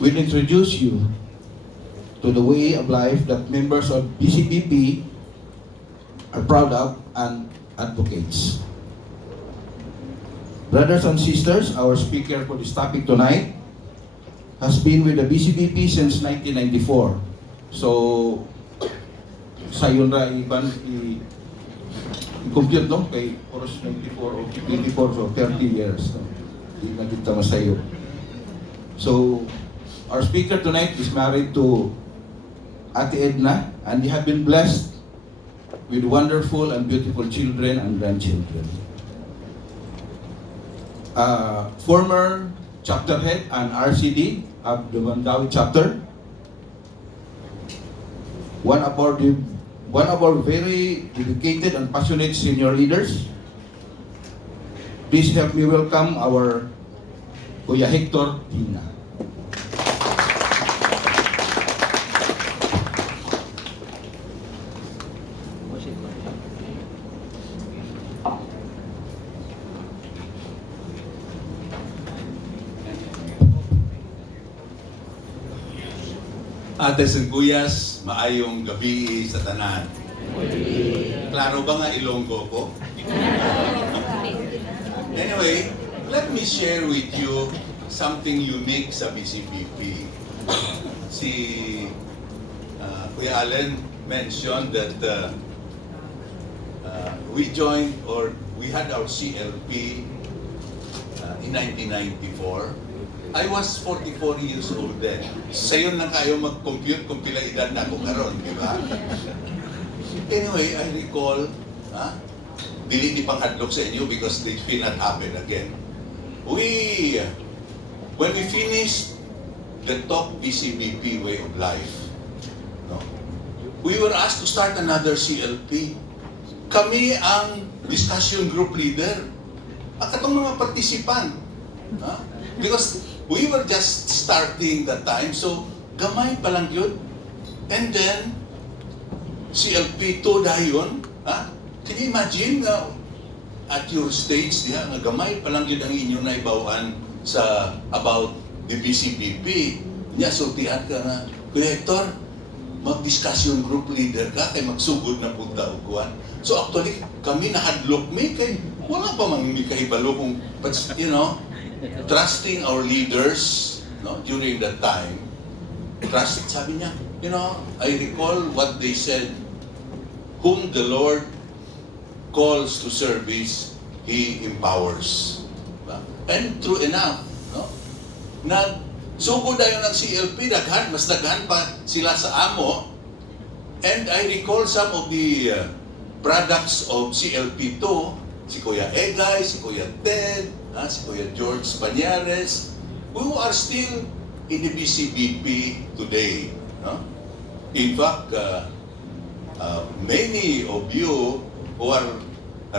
will introduce you to the way of life that members of BCBP are proud of and advocates. Brothers and sisters, our speaker for this topic tonight has been with the BCBP since 1994. So, sayon ra i-compute, no? Kay oras 94 o 24, so 30 years. No? Di na kita masayo. So, our speaker tonight is married to Ate Edna, and they have been blessed with wonderful and beautiful children and grandchildren. Former chapter head and RCD of the Mandawi chapter. One of our very dedicated and passionate senior leaders. Please help me welcome our Kuya Hector Hina. Ates and Kuyas, maayong gabi sa tanan. Klaro ba nga Ilonggo ko? Anyway, let me share with you something unique sa BCBP. Si Kuya Allen mentioned that we joined or we had our CLP in 1994. I was 44 years old then. Sayon lang kayo mag-compute kung pila edad na ako karon, di ba? Anyway, I recall, dili di pang hadlok sa inyo because it will not happen again. When we finished the top BCBP way of life, no, we were asked to start another CLP. Kami ang discussion group leader. At katong mga participant. Because we were just starting that time, so gamay pa lang yun. And then, CLP2 dayon, can you imagine at your stage, nga gamay pa lang yun ang inyong naibawaan sa about the BCBP. Nya, sultihan ka na, Kuya Hector, mag-discussion group leader ka, kay magsugod na punta uguan. So actually, kami nahadlok may kay, wala pa mang may kahibalo kung, but you know, trusting our leaders, no, during that time, sabi niya, you know, I recall what they said, whom the Lord calls to service, He empowers. And true enough, no? Sugod dayon ng CLP, mas daghan pa sila sa amo, and I recall some of the products of CLP2, si Kuya Egay, si Kuya Ted, si Kuya George Banyares, who are still in the BCBP today. No? In fact, many of you who are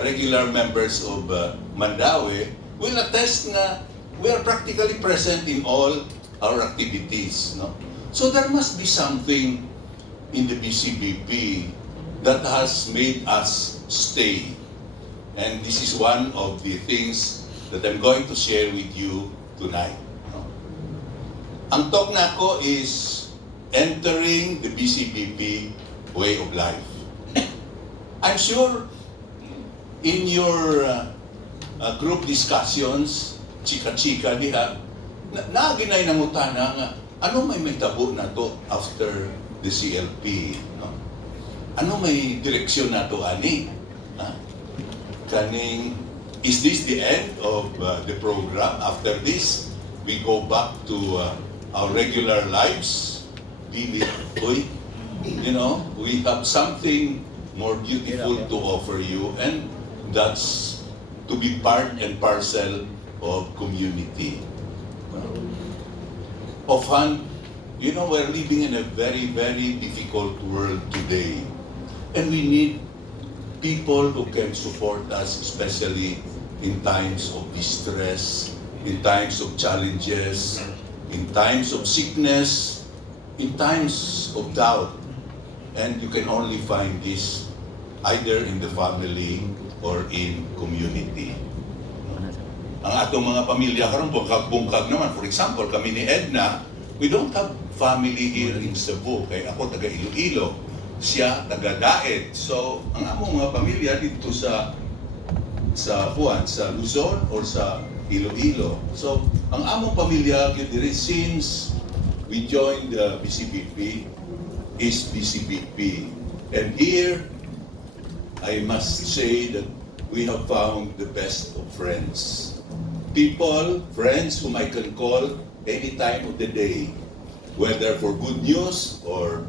regular members of Mandawi will attest na we are practically present in all our activities. No? So there must be something in the BCBP that has made us stay. And this is one of the things that I'm going to share with you tonight. No? Ang talk na ko is entering the BCBP way of life. I'm sure in your group discussions, chika-chika diha, naginay nangutana nga, ano may tabo na to after the CLP? No? Ano may direksyon na to, ani? Kaning, is this the end of the program? After this, we go back to our regular lives. You know, we have something more beautiful to offer you, and that's to be part and parcel of community. Offhand, you know, we're living in a very, very difficult world today, and we need people who can support us, especially in times of distress, in times of challenges, in times of sickness, in times of doubt. And you can only find this either in the family or in community. Ang atong mga pamilya karon bungkag-bungkag naman. For example, kami ni Edna, We don't have family here in Cebu. Kaya ako taga Iloilo, siya taga Daet. So, ang among mga pamilya dito sa Luzon or sa Iloilo. So, ang among pamilya diri since we joined the BCBP is BCBP. And here, I must say that we have found the best of friends. Friends whom I can call any time of the day, whether for good news or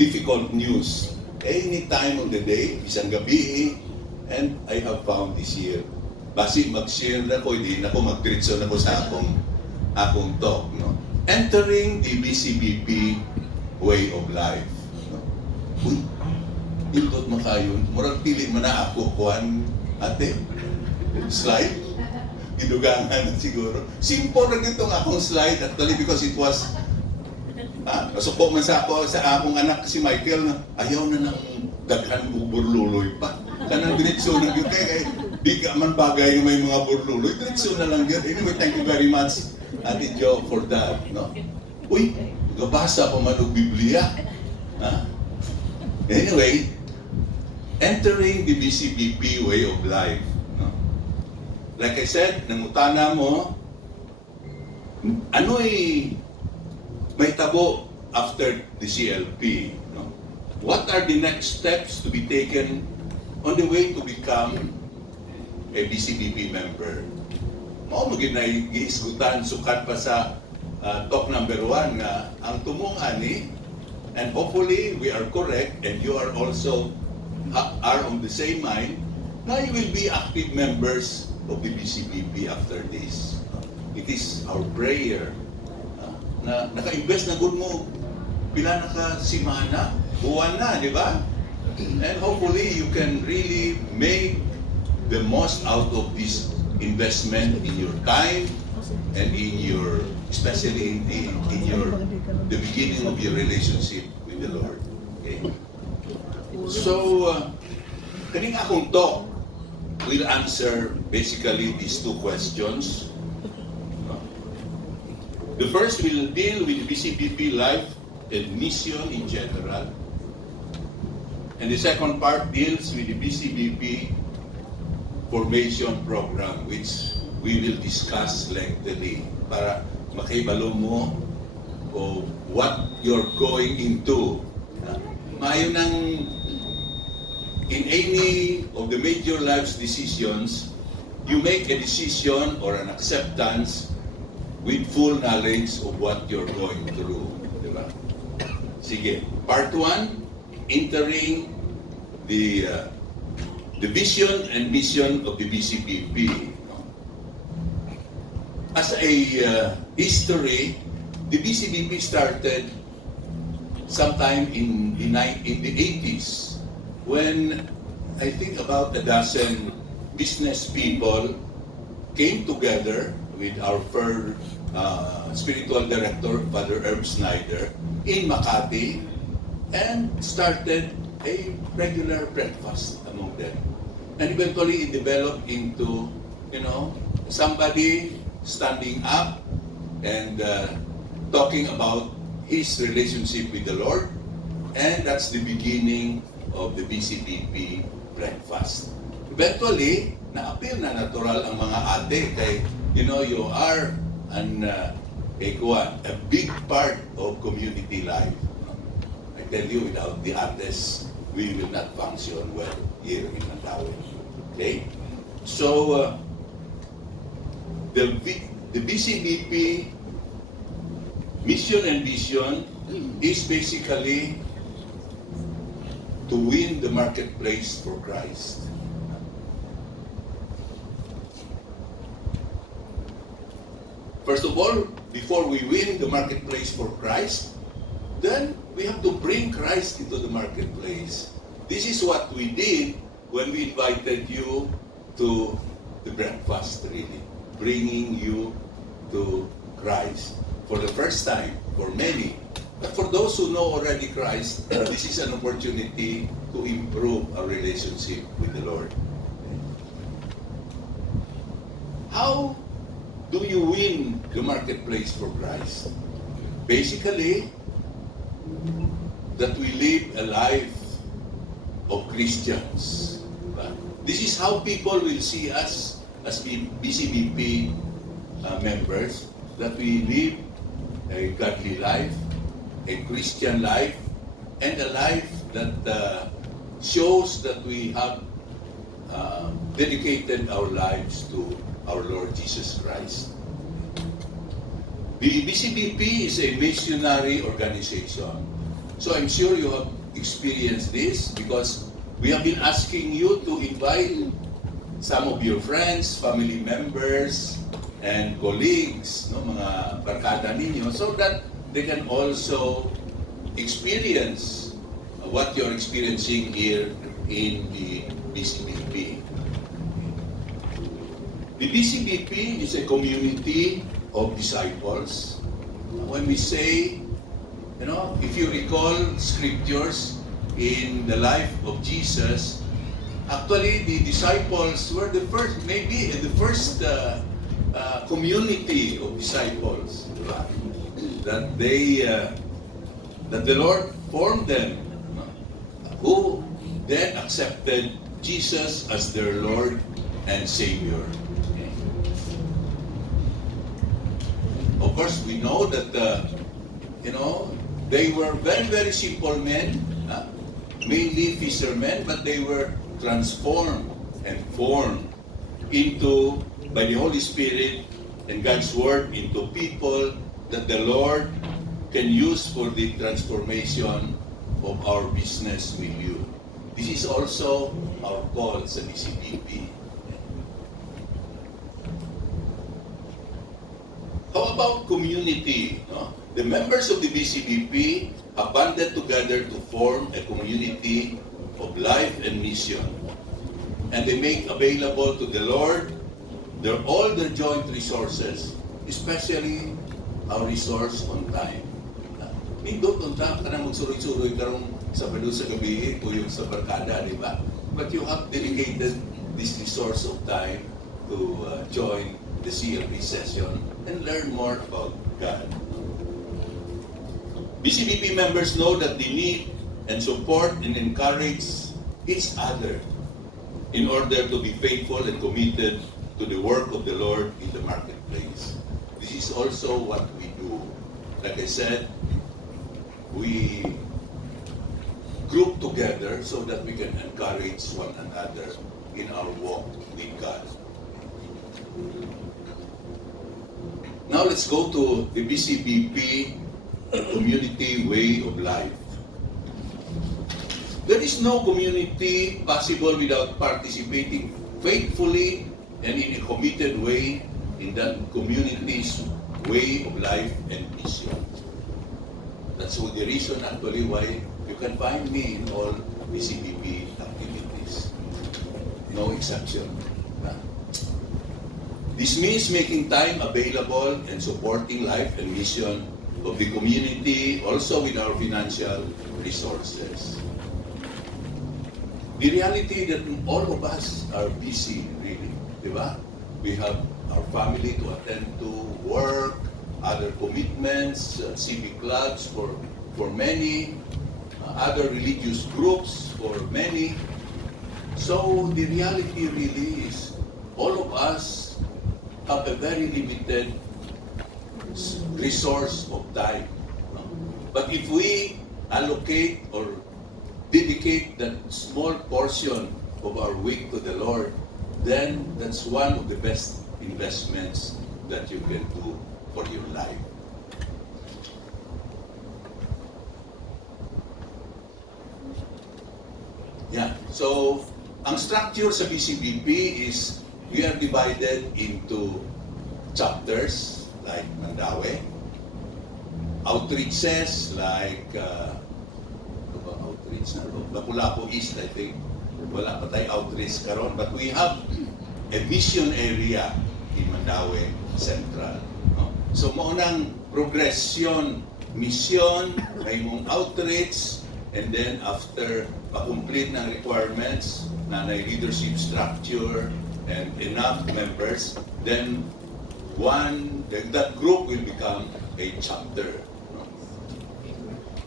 difficult news. Any time of the day, isang gabi, and I have found this year. Basi mag-share na ko, hindi na ko mag-diretso na ko sa akong talk. No? Entering the BCBP way of life. No? Uy, indot makayon. Murag pili man na ako, kuhan, ate, slide. Idugangan na siguro. Simple na itong akong slide actually because it was nasuko man sa akong anak si Michael na ayaw na ng daghan burluloy pa. Kanang diretso na yun kaya di ka man bagay na may mga burluloy. Diretso na lang yun. Anyway, thank you very much Ate Jo for that. No? Uy, gabasa ko man og Biblia. Anyway, entering the BCBP way of life. Like I said, nangutana mo, ano'y may tabo after the CLP? No? What are the next steps to be taken on the way to become a BCBP member? Mao mo ginay giisgutan sukat pa sa talk number 1 nga ang tumong ani, and hopefully we are correct and you are also are on the same mind, na you will be active members of the BCBP after this. It is our prayer na naka-invest na good mo pila naka-simana, buwan na, di ba? And hopefully you can really make the most out of this investment in your time and in your, especially in the beginning of your relationship with the Lord. Okay? So, kaning akong talk will answer basically these two questions. The first will deal with BCBP life and mission in general. And the second part deals with the BCBP formation program, which we will discuss lengthily para makaibalo mo o what you're going into. Maayo ng in any of the major life's decisions, you make a decision or an acceptance with full knowledge of what you're going through. Diba? Sige, part 1, entering the vision and mission of the BCBP. As a history, the BCBP started sometime in the 80s. When I think about a dozen business people came together with our first spiritual director, Father Herb Snyder, in Makati, and started a regular breakfast among them. And eventually it developed into, somebody standing up and talking about his relationship with the Lord. And that's the beginning of the BCBP breakfast. Eventually, na-appeal na natural ang mga ate kay, you are a big part of community life. I tell you, without the ates, we will not function well here in Mandaue. Okay? So, the BCBP mission and vision is basically to win the marketplace for Christ. First of all, before we win the marketplace for Christ, then we have to bring Christ into the marketplace. This is what we did when we invited you to the breakfast, really. Bringing you to Christ for the first time, for many. But for those who know already Christ, this is an opportunity to improve our relationship with the Lord. How do you win the marketplace for Christ? Basically, that we live a life of Christians. This is how people will see us as BCBP members, that we live a godly life, a Christian life, and a life that shows that we have dedicated our lives to our Lord Jesus Christ. The BCBP is a missionary organization. So I'm sure you have experienced this because we have been asking you to invite some of your friends, family members, and colleagues, no, mga barkada ninyo, so that they can also experience what you're experiencing here in the BCBP. The BCBP is a community of disciples. When we say, if you recall scriptures in the life of Jesus, actually the disciples were the first, maybe the first community of disciples, that the Lord formed them, who then accepted Jesus as their Lord and Savior. Of course, we know that, they were very, very simple men, mainly fishermen, but they were transformed and formed by the Holy Spirit and God's Word into people that the Lord can use for the transformation of our business milieu. This is also our call sa BCBP. How about community? No? The members of the BCBP have banded together to form a community of life and mission. And they make available to the Lord all their joint resources, especially our resource on time. Nindot on time ka na magsuroy-suroy karong Sabado sa gabi o yung sa barkada, di ba? But you have dedicated this resource of time to join the CLP session and learn more about God. BCBP members know that they need and support and encourage each other in order to be faithful and committed to the work of the Lord in the marketplace. This is also what we do. Like I said, we group together so that we can encourage one another in our walk with God. Now let's go to the BCBP community way of life. There is no community possible without participating faithfully and in a committed way in that community's way of life and mission. That's the reason actually why you can find me in all BCBP activities. No exception. This means making time available and supporting life and mission of the community, also with our financial resources. The reality that all of us are busy, really, di ba? We have our family to attend to, work, other commitments, civic clubs for many, other religious groups for many. So the reality really is all of us have a very limited resource of time. But if we allocate or dedicate that small portion of our week to the Lord, then that's one of the best investments that you can do for your life. Yeah, so ang structure sa BCBP is we are divided into chapters like Mandaue, outreaches like outreach na Lapu-Lapu East, I think. Wala pa tayo outreach karon, but we have a mission area in Mandaue Central. No? So maunang progression, mission, may mong outreach, and then after pa-complete ng requirements na leadership structure and enough members, then that group will become a chapter.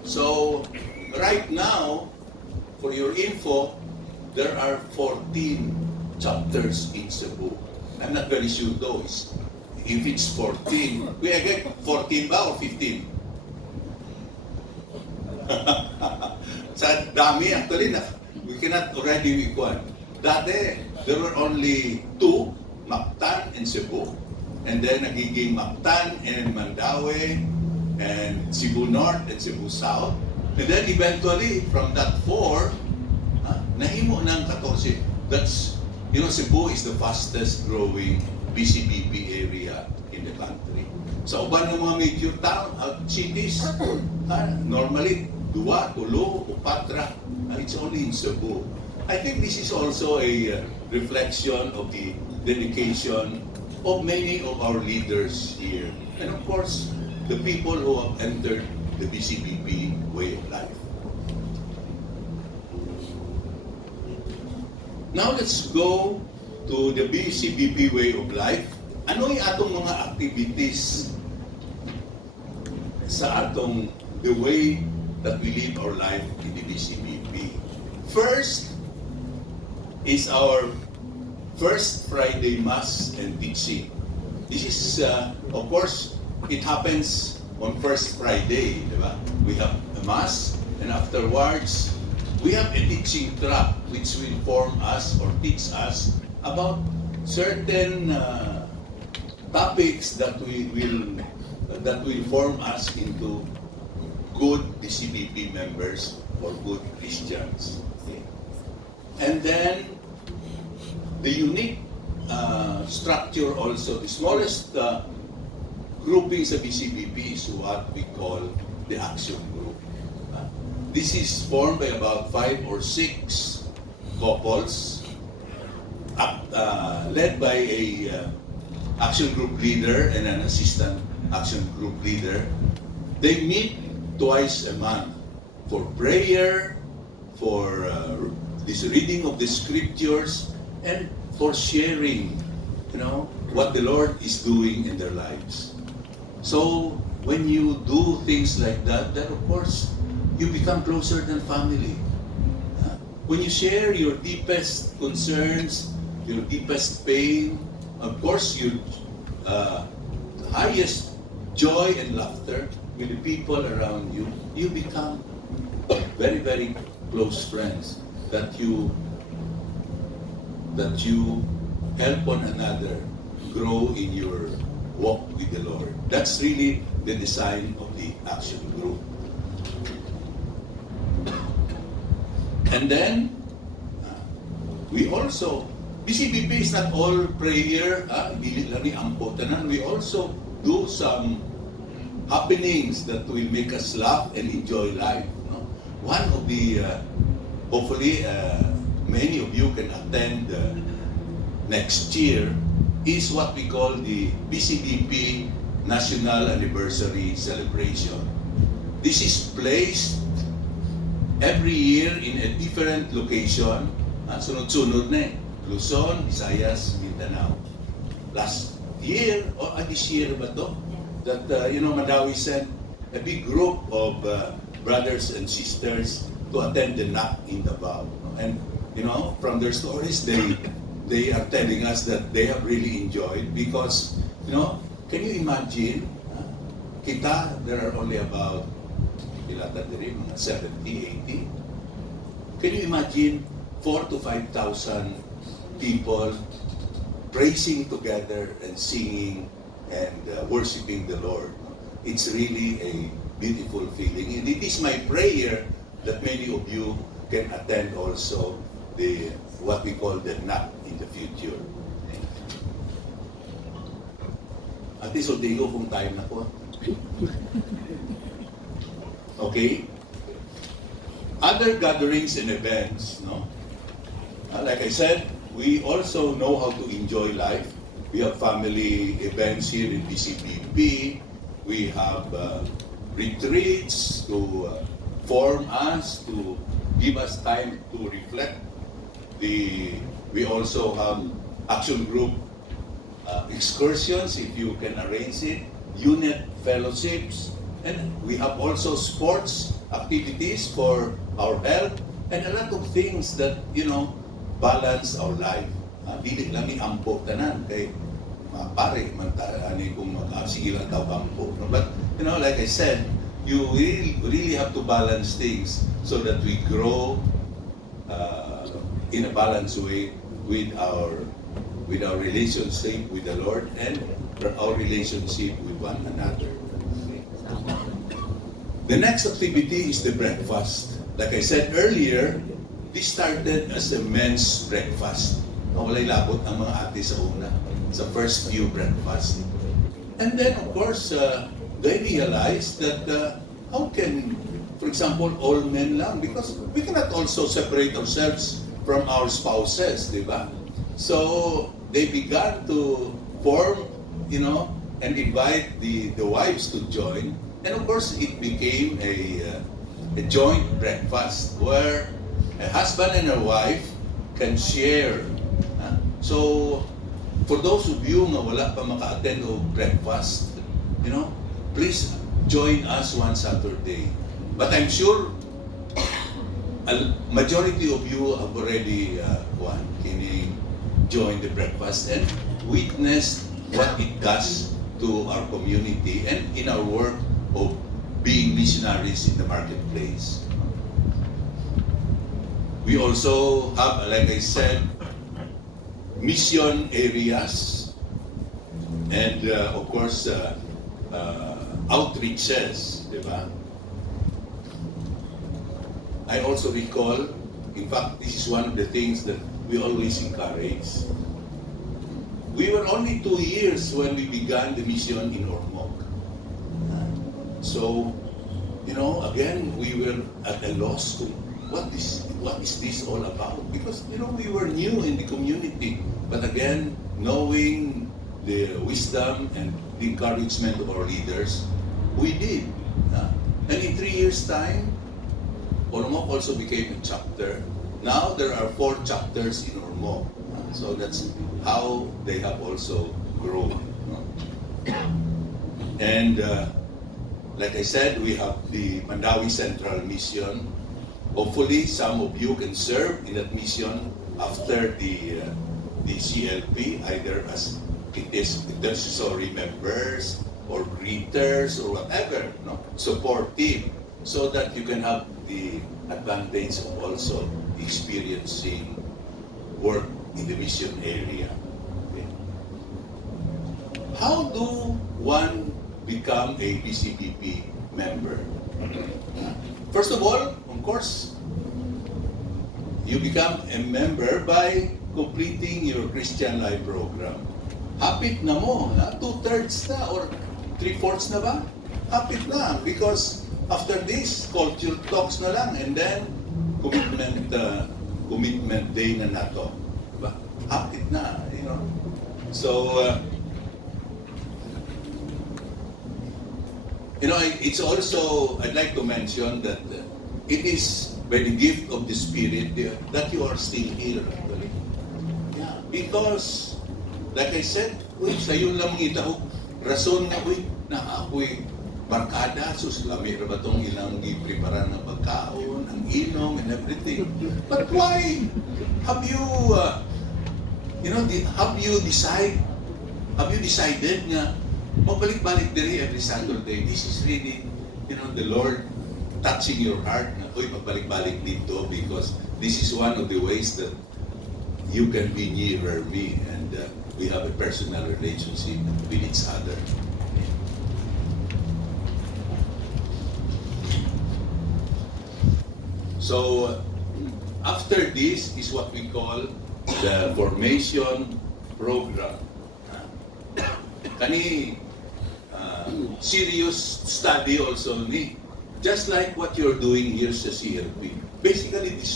So, right now, for your info, there are 14 chapters in Cebu. I'm not very sure though, if it's 14, we get 14 ba or 15? Sa dami actually, we cannot already be one. Dati, there were only 2, Mactan and Cebu. And then nagiging Mactan and Mandaue and Cebu North and Cebu South. And then eventually, from that 4, nahimo ng 14. That's, Cebu is the fastest growing BCBP area in the country. Sa uban ng mga major cities, normally, 2, 3, 4, it's only in Cebu. I think this is also a reflection of the dedication of many of our leaders here. And of course, the people who have entered the BCBP way of life. Now let's go to the BCBP way of life. Ano yung atong mga activities sa atong the way that we live our life in the BCBP? First is our First Friday Mass and teaching. This is, of course, it happens on First Friday, di ba? We have a Mass, and afterwards, we have a teaching track which will inform us or teach us about certain topics that will form us into good BCBP members or good Christians. Okay. And then the unique structure also, the smallest grouping sa BCBP is what we call the action group. This is formed by about 5 or 6 couples, led by a action group leader and an assistant action group leader. They meet twice a month for prayer, for this reading of the scriptures, and for sharing, what the Lord is doing in their lives. So when you do things like that, then of course you become closer than family. When you share your deepest concerns, your deepest pain, of course your highest joy and laughter with the people around you, you become very, very close friends that you help one another grow in your walk with the Lord. That's really the design of the action group. And then, we also, BCBP is not all prayer, hindi lang ni ampo tanan. We also do some happenings that will make us laugh and enjoy life. One of the, hopefully, many of you can attend next year is what we call the BCBP National Anniversary Celebration. This is placed every year in a different location. Sunod-sunod na Luzon, Visayas, Mindanao. Last year, or this year ba to? That, Mandawi sent a big group of brothers and sisters to attend the NAC in Davao. And, from their stories, they are telling us that they have really enjoyed because, can you imagine, there are only about, mga 70, 80. Can you imagine 4,000 to 5,000 people praising together and singing and worshiping the Lord? It's really a beautiful feeling. And it is my prayer that many of you can attend also what we call the NAC in the future. At least, Digo, kung time na ko. Okay? Other gatherings and events, like I said, we also know how to enjoy life. We have family events here in BCBP. We have retreats to form us, to give us time to reflect. We also have action group excursions if you can arrange it, unit fellowships, and we have also sports activities for our health, and a lot of things that, balance our life. Dili lang ni ampo tanan kay pare man ani kung sige lang daw ampo. No? But like I said, you really have to balance things so that we grow in a balanced way with our relationship with the Lord and our relationship with one another. The next activity is the breakfast. Like I said earlier, this started as a men's breakfast. Walay labot ang mga ate sa una, sa first few breakfast. And then, of course, they realized that how can, for example, all men lang? Because we cannot also separate ourselves from our spouses, di ba? So, they began to form, and invite the wives to join. And of course, it became a joint breakfast where a husband and a wife can share. So, for those of you na wala pa maka-attend o breakfast, please join us one Saturday. But I'm sure a majority of you have already joined the breakfast and witnessed what it does to our community and in our work of being missionaries in the marketplace. We also have, like I said, mission areas and of course outreaches, di ba? I also recall, in fact, this is one of the things that we always encourage. We were only 2 years when we began the mission in Ormoc. So, again, we were at a loss to what is this all about? Because, we were new in the community. But again, knowing the wisdom and the encouragement of our leaders, we did. And in 3 years' time, Ormoc also became a chapter. Now there are 4 chapters in Ormoc. So that's how they have also grown. And like I said, we have the Mandawi Central Mission. Hopefully, some of you can serve in that mission after the CLP, either as intercessory members or greeters or whatever, support team, so that you can have the advantage of also experiencing work in the mission area. Okay. How do one become a BCPP member? First of all, of course, you become a member by completing your Christian Life program. Hapit na mo, 2/3 na or 3/4 na ba? Hapit na because after this, culture talks na lang and then commitment day na nato. Diba? Hapit na, So, it's also, I'd like to mention that it is by the gift of the Spirit that you are still here, actually. Yeah, because, like I said, sa'yo lang itaw, rason nga, na ako'y barkada, lami ra ba itong ilang giprepara ng pagkaon, ang inom, and everything. But why have you, have you decided nga, magbalik-balik diri every Saturday? This is really, the Lord touching your heart na, magbalik-balik dito because this is one of the ways that you can be nearer me and we have a personal relationship with each other. So, after this is what we call the formation program. Kani serious study also ni, just like what you're doing here sa CLP. Basically, the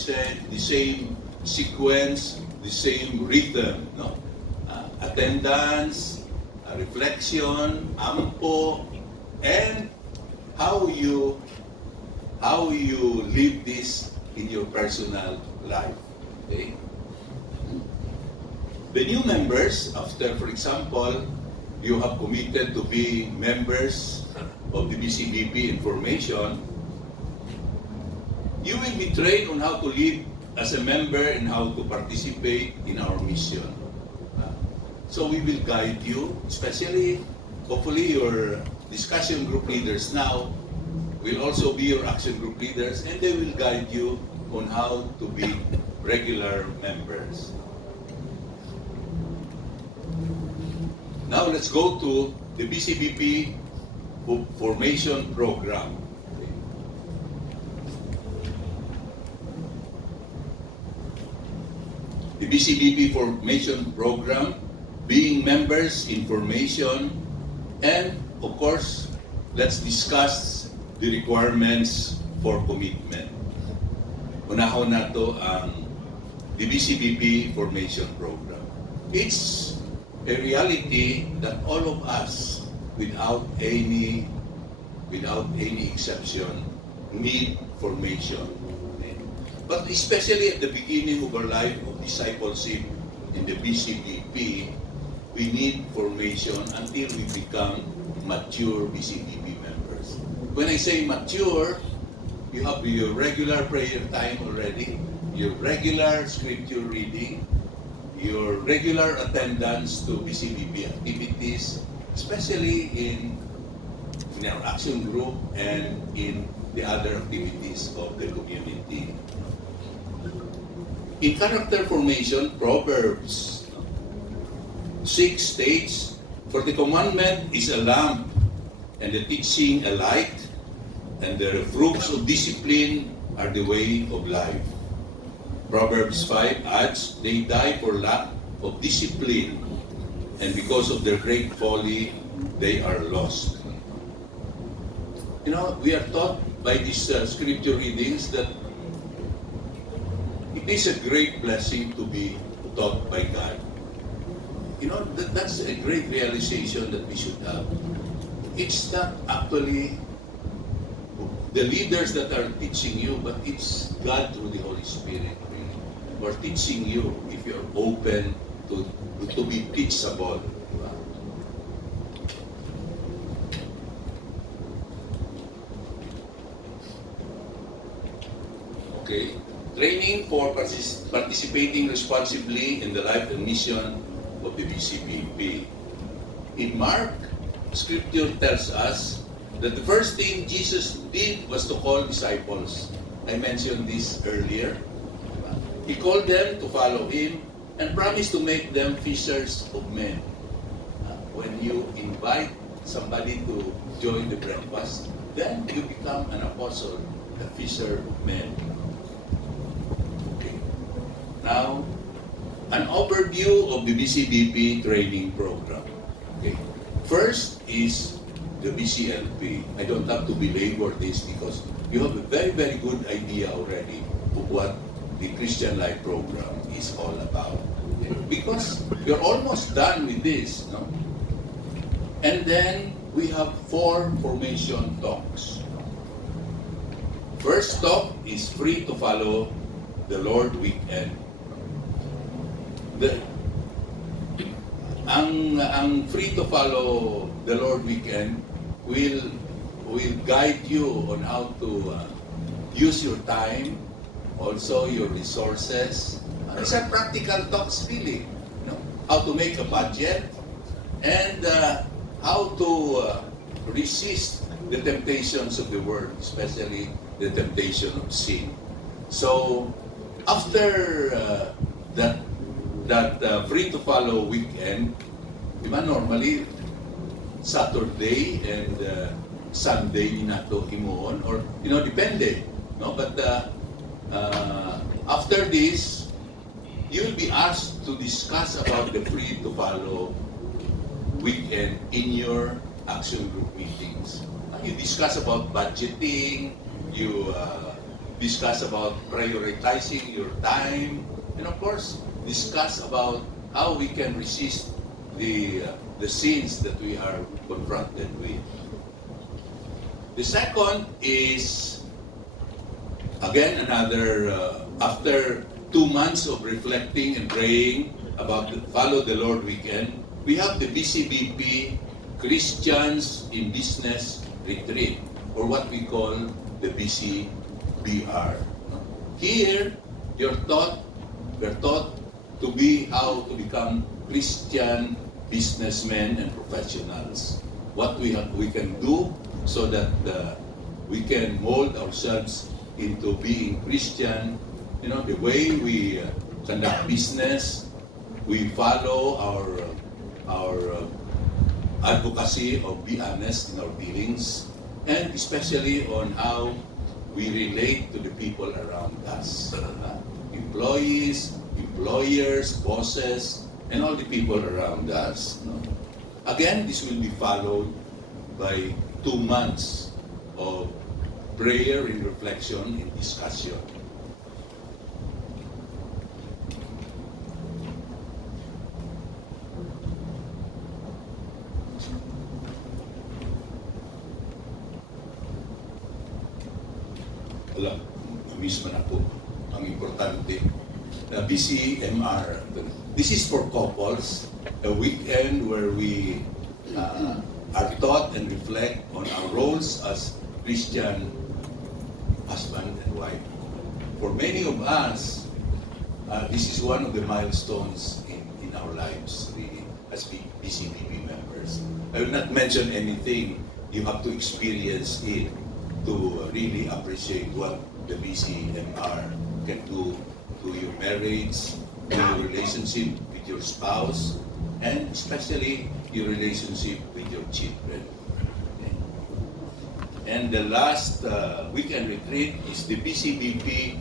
same sequence, the same rhythm, attendance, reflection, ampo, and how you live this in your personal life. Okay? The new members, after, for example, you have committed to be members of the BCBP information, you will be trained on how to live as a member and how to participate in our mission. So we will guide you, especially, hopefully, your discussion group leaders now will also be your action group leaders, and they will guide you on how to be regular members. Now let's go to the BCBP formation program. The BCBP formation program, being members in formation, and of course, let's discuss the requirements for commitment. Unahon nato ang the BCBP formation program. It's a reality that all of us, without any exception, need formation. But especially at the beginning of our life of discipleship in the BCBP, we need formation until we become mature BCBP members. When I say mature, you have your regular prayer time already, your regular scripture reading, your regular attendance to BCBP activities, especially in our action group and in the other activities of the community. In character formation, Proverbs 6 states, "For the commandment is a lamp, and the teaching a light, and the fruits of discipline are the way of life." Proverbs 5 adds, "They die for lack of discipline, and because of their great folly, they are lost." You know, we are taught by these scripture readings that it is a great blessing to be taught by God. You know, that's a great realization that we should have. It's not actually the leaders that are teaching you, but it's God through the Holy Spirit who are teaching you if you're open to be teachable. Okay. Training for participating responsibly in the life and mission of the BCBP. In Mark, Scripture tells us that the first thing Jesus did was to call disciples. I mentioned this earlier. He called them to follow Him and promised to make them fishers of men. When you invite somebody to join the breakfast, then you become an apostle, a fisher of men. Now, an overview of the BCBP training program. Okay. First is the BCLP. I don't have to belabor this because you have a very, very good idea already of what the Christian Life program is all about. Okay. Because you're almost done with this, no? And then we have 4 formation talks. First talk is free to follow the Lord weekend. Ang free to follow the Lord weekend will guide you on how to use your time, also your resources. These are practical talks really. You know, how to make a budget and how to resist the temptations of the world, especially the temptation of sin. So after that free to follow weekend, diba normally Saturday and Sunday ni nato himuon or depende, no? But after this, you will be asked to discuss about the free to follow weekend in your action group meetings. You discuss about budgeting, you discuss about prioritizing your time, and of course, discuss about how we can resist the sins that we are confronted with. The second is, again, another, after 2 months of reflecting and praying about the Follow the Lord weekend, we have the BCBP Christians in Business Retreat, or what we call the BCBR. Here, we're taught to be how to become Christian businessmen and professionals. What we can do so that we can mold ourselves into being Christian. You know, the way we conduct business, we follow our advocacy of be honest in our dealings, and especially on how we relate to the people around us. Employees, employers, bosses, and all the people around us. No? Again, this will be followed by 2 months of prayer and reflection and discussion. Wala, na-miss man ako. Ang importante, BCMR. This is for couples, a weekend where we are taught and reflect on our roles as Christian husband and wife. For many of us, this is one of the milestones in our lives, really, as BCBP members. I will not mention anything. You have to experience it to really appreciate what the BCMR can do to your marriage, to your relationship with your spouse, and especially your relationship with your children. Okay. And the last weekend retreat is the BCBP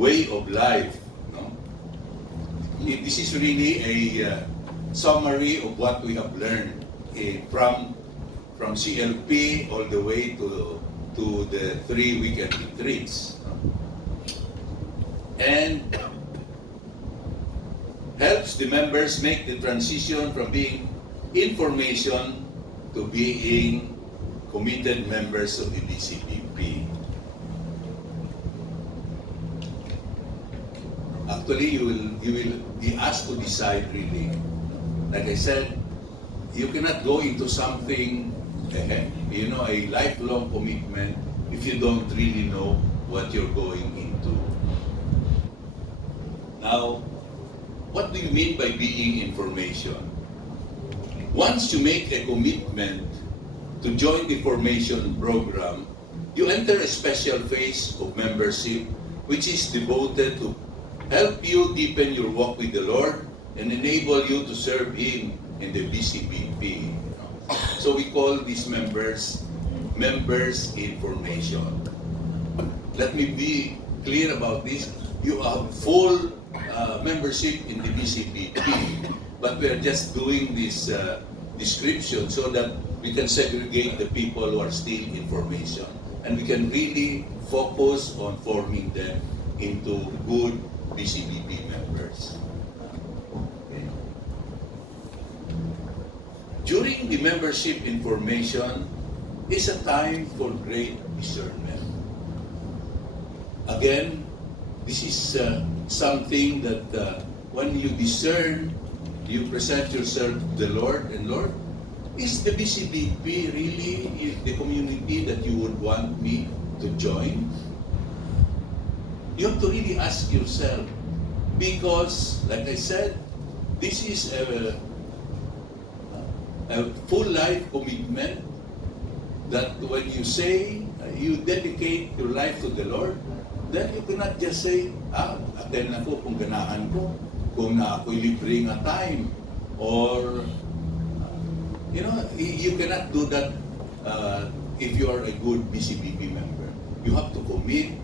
Way of Life. No? This is really a summary of what we have learned from CLP all the way to the 3 weekend retreats. And helps the members make the transition from being information to being committed members of the BCBP. Actually, you will be asked to decide really. Like I said, you cannot go into something, a lifelong commitment if you don't really know what you're going into. Now, what do you mean by being information? Once you make a commitment to join the formation program, you enter a special phase of membership which is devoted to help you deepen your walk with the Lord and enable you to serve Him in the BCBP. So we call these members information. Let me be clear about this. You have full membership in the BCBP, but we are just doing this description so that we can segregate the people who are still in formation, and we can really focus on forming them into good BCBP members. Okay. During the membership information is a time for great discernment. Again, this is something that when you discern, you present yourself to the Lord, and Lord, is the BCBP really the community that you would want me to join? You have to really ask yourself, because, like I said, this is a full life commitment that when you say you dedicate your life to the Lord, then you cannot just say, attend ako kung ganahan ko, kung na ako'y libre nga time, or, you cannot do that if you are a good BCBP member. You have to commit.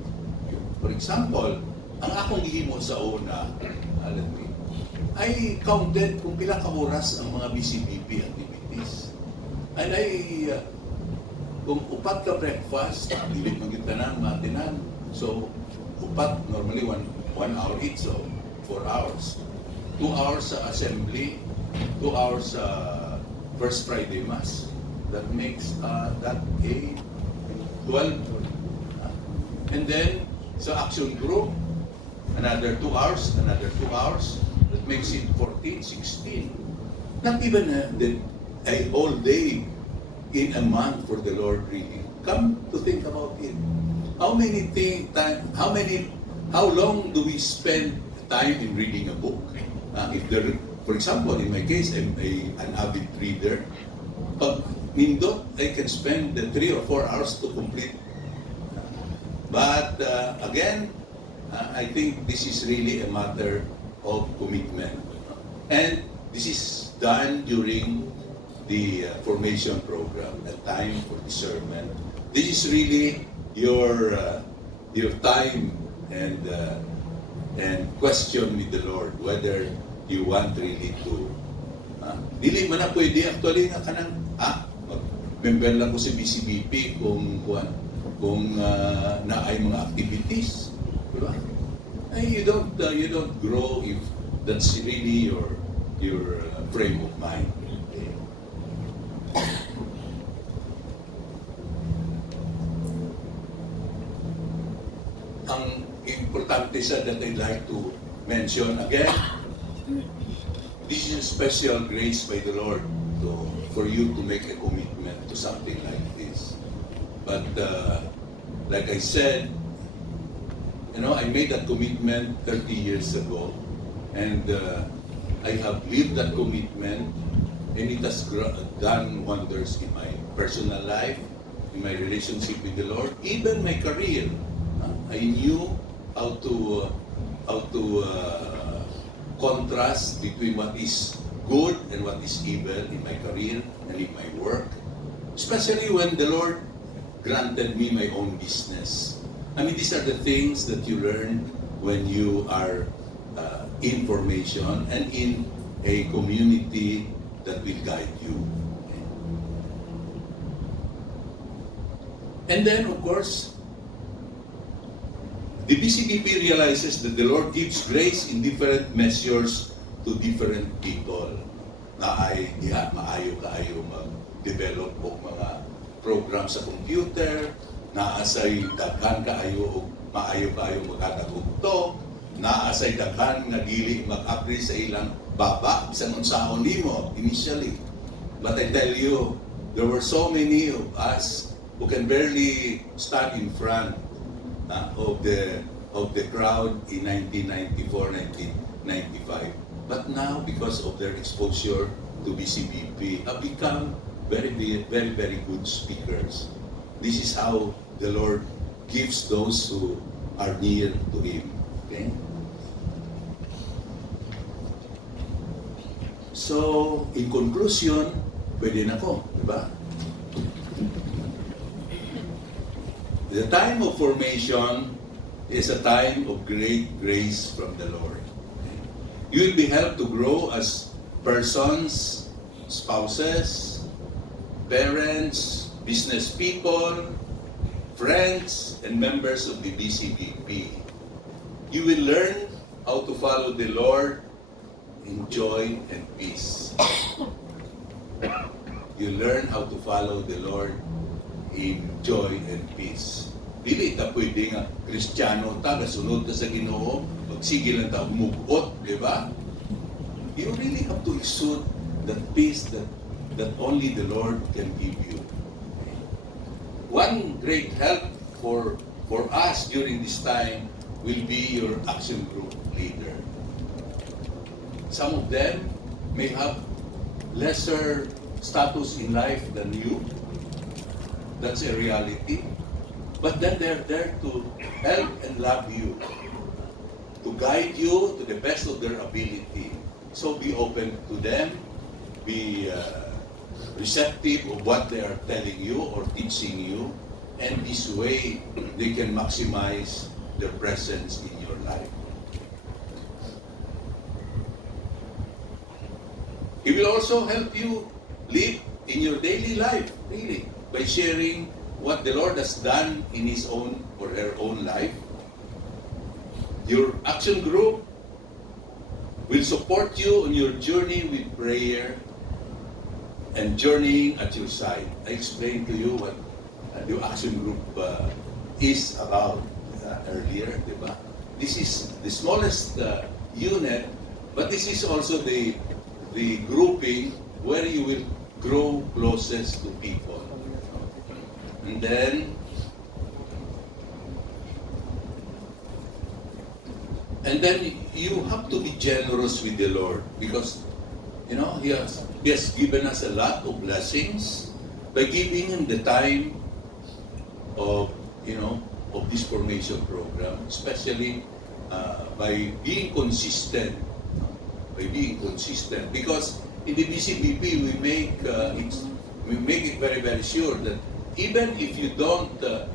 For example, ang akong gihimo sa una, I counted kung pila ka oras ang mga BCBP activities. And kung upat ka breakfast, dili magitanan, matinan. So, upat, normally 1 hour each, so 4 hours. 2 hours sa assembly, 2 hours sa First Friday Mass. That makes that a 12. And then, sa action group, another 2 hours, another 2 hours. That makes it 14, 16. Not even a whole day in a month for the Lord reading. Come to think about it. How long do we spend time in reading a book? If there, for example, in my case, I'm an avid reader. Pag nindot, I can spend 3 or 4 hours to complete. But again, I think this is really a matter of commitment. And this is done during the formation program, a time for discernment. This is really your time and question with the Lord whether you want really to. Dili man na pwede actually nga kanang member lang ko sa BCBP kung na ay mga activities, di ba? You don't grow if that's really your frame of mind. Okay? Ang importante sa that I'd like to mention again, this is a special grace by the Lord for you to make a commitment to something like this. But like I said, I made that commitment 30 years ago, and I have lived that commitment, and it has done wonders in my personal life, in my relationship with the Lord, even my career. I knew how to contrast between what is good and what is evil in my career and in my work, especially when the Lord granted me my own business. I mean, these are the things that you learn when you are in formation and in a community that will guide you. And then, of course, the BCBP realizes that the Lord gives grace in different measures to different people. Maayo kaayo mag-develop og mga program sa computer, naasay daghan kaayo og maayo kaayo maghatag og talk, naasay daghan nga dili mag-upgrade sa ilang baba bisan unsaon nimo initially. But I tell you, there were so many of us who can barely stand in front of the crowd in 1994, 1995. But now, because of their exposure to BCBP, have become very, very, very good speakers. This is how the Lord gives those who are near to Him. Okay? So, in conclusion, pwede na ko, di ba? The time of formation is a time of great grace from the Lord. You will be helped to grow as persons, spouses, parents, business people, friends, and members of the BCBP. You will learn how to follow the Lord in joy and peace. You learn how to follow the Lord in joy and peace. Dili ta pwede nga Kristiyano ta, nasunod ta sa Ginoo, magsigil lang ta umugot, di ba? You really have to exude that peace that only the Lord can give you. One great help for us during this time will be your action group leader. Some of them may have lesser status in life than you. That's a reality. But then they're there to help and love you, to guide you to the best of their ability. So be open to them, be receptive of what they are telling you or teaching you, and this way they can maximize their presence in your life. It will also help you live in your daily life, really, by sharing what the Lord has done in His own or her own life. Your action group will support you on your journey with prayer and journeying at your side. I explained to you what the action group is about earlier, diba? This is the smallest unit But this is also the grouping where you will grow closest to people. And then you have to be generous with the Lord, because He has given us a lot of blessings by giving Him the time of of this formation program, especially by being consistent. Because in the BCBP we make it very, very sure that even if you don't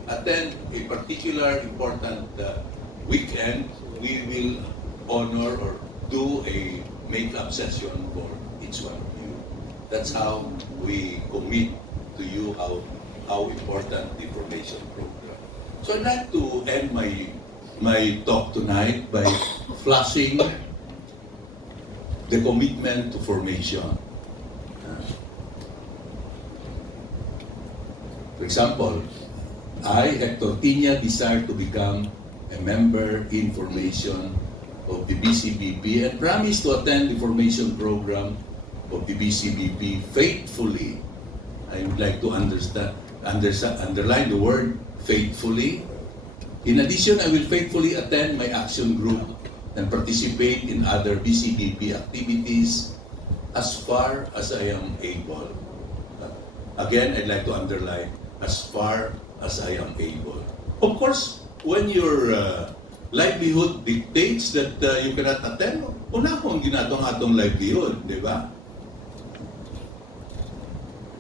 attend a particular important weekend, we will honor or do a make-up session for each one of you. That's how we commit to you how important the formation program. So I'd like to end my talk tonight by flashing the commitment to formation. For example, I, Hector Tiña, desire to become a member in formation of the BCBP and promise to attend the formation program of the BCBP faithfully. I would like to underline the word faithfully. In addition, I will faithfully attend my action group and participate in other BCBP activities as far as I am able. Again, I'd like to underline, as far as I am able. Of course, when your livelihood dictates that you cannot attend, una akong ginatong-atong livelihood, di ba?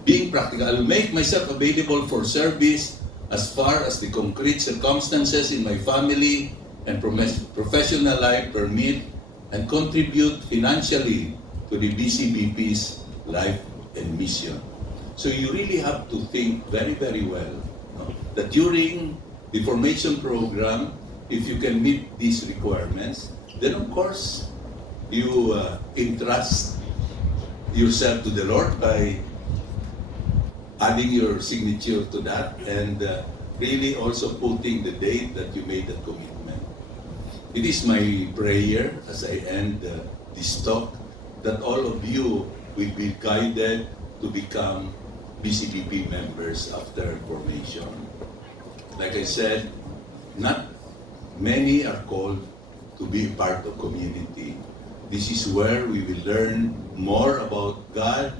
Being practical, I'll make myself available for service as far as the concrete circumstances in my family and professional life permit, and contribute financially to the BCBP's life and mission. So you really have to think very, very well that during the formation program, if you can meet these requirements, then of course you entrust yourself to the Lord by adding your signature to that, and really also putting the date that you made that commitment. It is my prayer as I end this talk that all of you will be guided to become BCBP members after formation. Like I said, not many are called to be part of community. This is where we will learn more about God,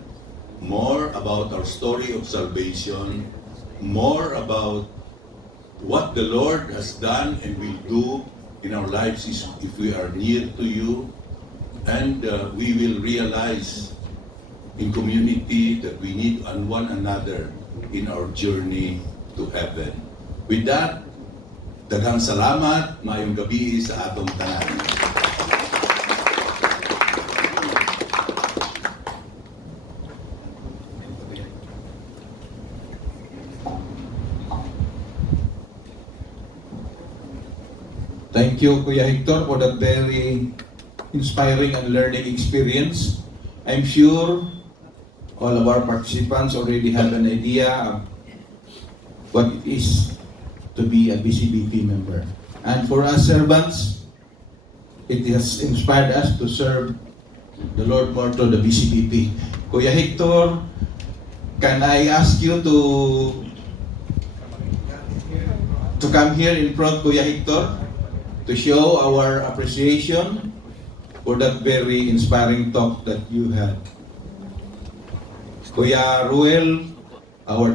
more about our story of salvation, more about what the Lord has done and will do in our lives if we are near to you, and we will realize in community that we need one another in our journey to heaven. With that, daghang salamat, maayong gabi sa atong tanan. Thank you, Kuya Hector, for that very inspiring and learning experience. I'm sure all of our participants already have an idea of what it is to be a BCBP member. And for us servants, it has inspired us to serve the Lord more to the BCBP. Kuya Hector, can I ask you to come here in front, Kuya Hector, to show our appreciation for that very inspiring talk that you had. Kuya Ruel, our